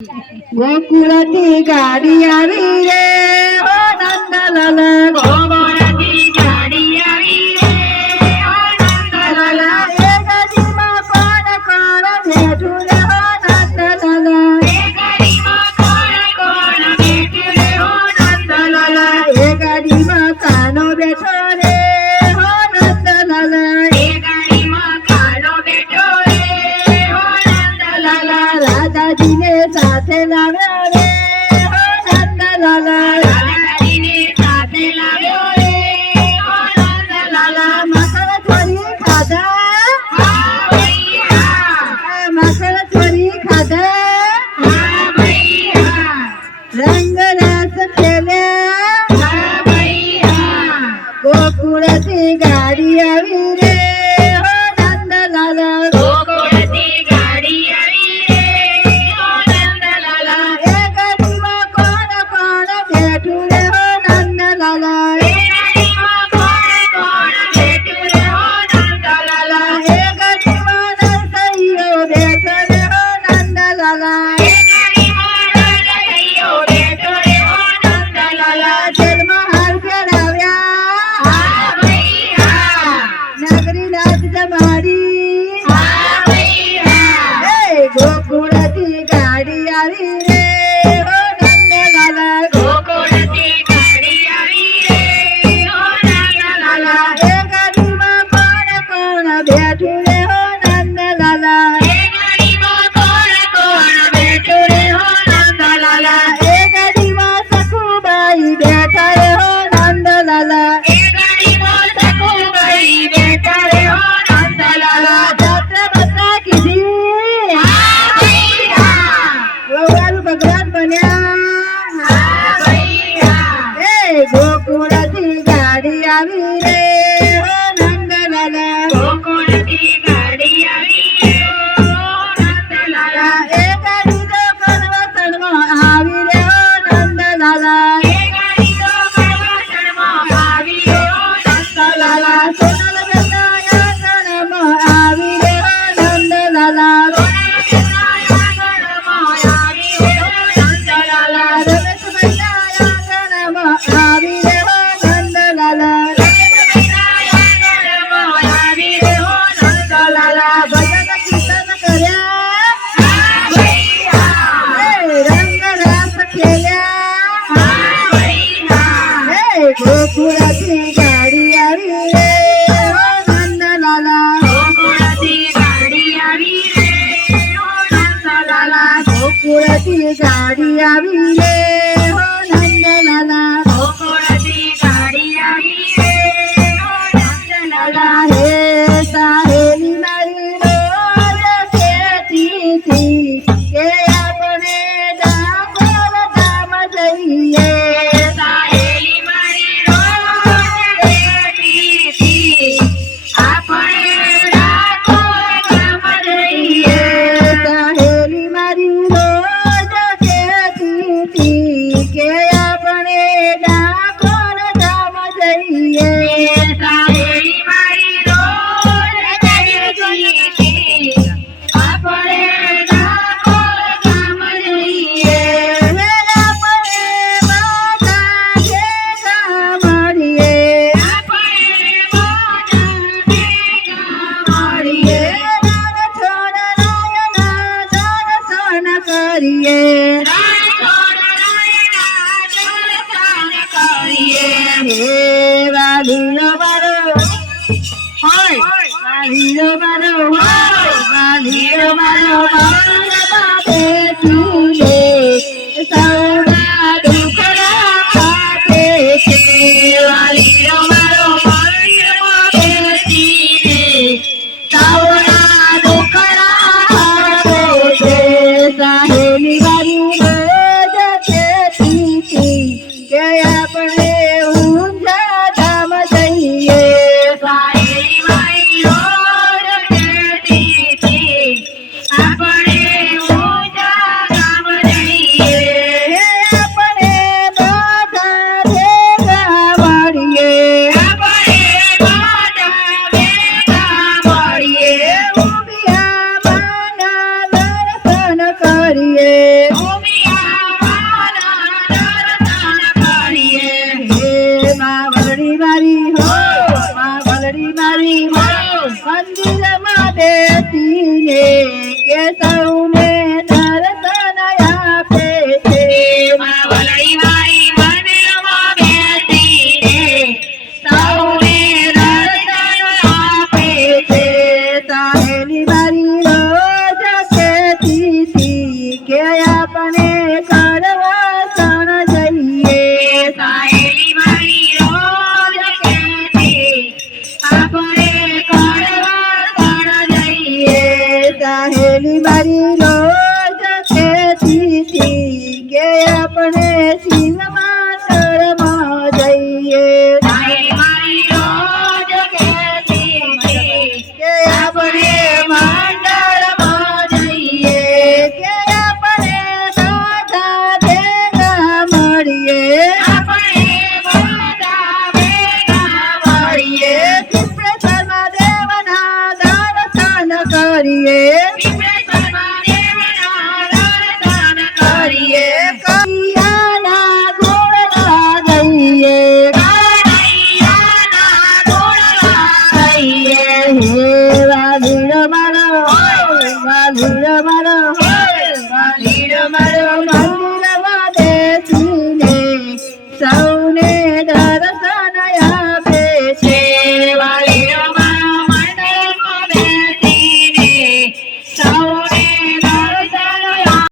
गोकुळाची गाडी आली रे हो नंदलाल गोकुळाची गाडी आली रे हो नंदलाल हे गाडीमा कोण कोण भेटून हो नंदलाल हे गाडीमा कोण कोण भेटून हो नंदलाल हे गाडीमा कानो बेठो रे हो नंदलाल हे गाडीमा कानो बेठो रे हो नंदलाल राधाजीने સાથે લાવ્યો રે હો નંદલાલ રાધાજીને સાથે લાવ્યો રે હો નંદલાલ મકર ચોરી ખાધા હા ભૈયા મકર ચોરી ખાધા હા ભૈયા રંગ રસ ખેલ્યા હા ભૈયા ગોકુળથી ગાડી આવી રે હો નંદલાલ ગોકુળથી ગાડી આવી गोकुळाची गाडी आली रे हो नंदलाल गोकुळाची गाडी आली रे हो नंदलाल हे गाडीमा कोण कोण भेटू रे हो नंदलाल हे गाडीमा कोण कोण भेटू रे हो नंदलाल हे गाडीमा सखूबाई बेठा रे हो नंदलाल हे गाडीमा सखूबाई बेठा रे हो नंदलाल जात्रा बत्रा किधी गोकुळाची गाडी आली रे हो नंदलाल गोकुळाची गाडी आली रे हो नंदलाल हे गाडी तो कळवा सणमा आवी रे हो नंदलाल हे गाडी तो कळवा सणमा आवी रे हो नंदलाल सोनाल बेटा या सणमा आवी रे हो नंदलाल गोकुळाची गाडी आली रे हो नंदलाल गोकुळाची गाडी आली रे हो नंदलाल गोकुळाची गाडी आली रे हो नंदलाल गोकुळाची गाडी आली रे हो नंदलाल हे साहेली मारी रोज शेतीची के આપણે ડાકોર ધામ જઈએ કરીએ આપણે કરવસણ જઈએ સાહેલી મારી રોજ કહેતી આપણે કરવસણ જઈએ સહેલી મારી રોજ કહેતી હતી કે આપણે શિવમાતરમાં જઈએ સાહેલી મારી રોજ કહેતી હતી કે આપણે મંડળમાં જઈએ કે આપણે બધા ભેગા મળીએ આપણે બધા ભેગા મળીએ પ્રસાદમાં દેવના દર્શન કરીએ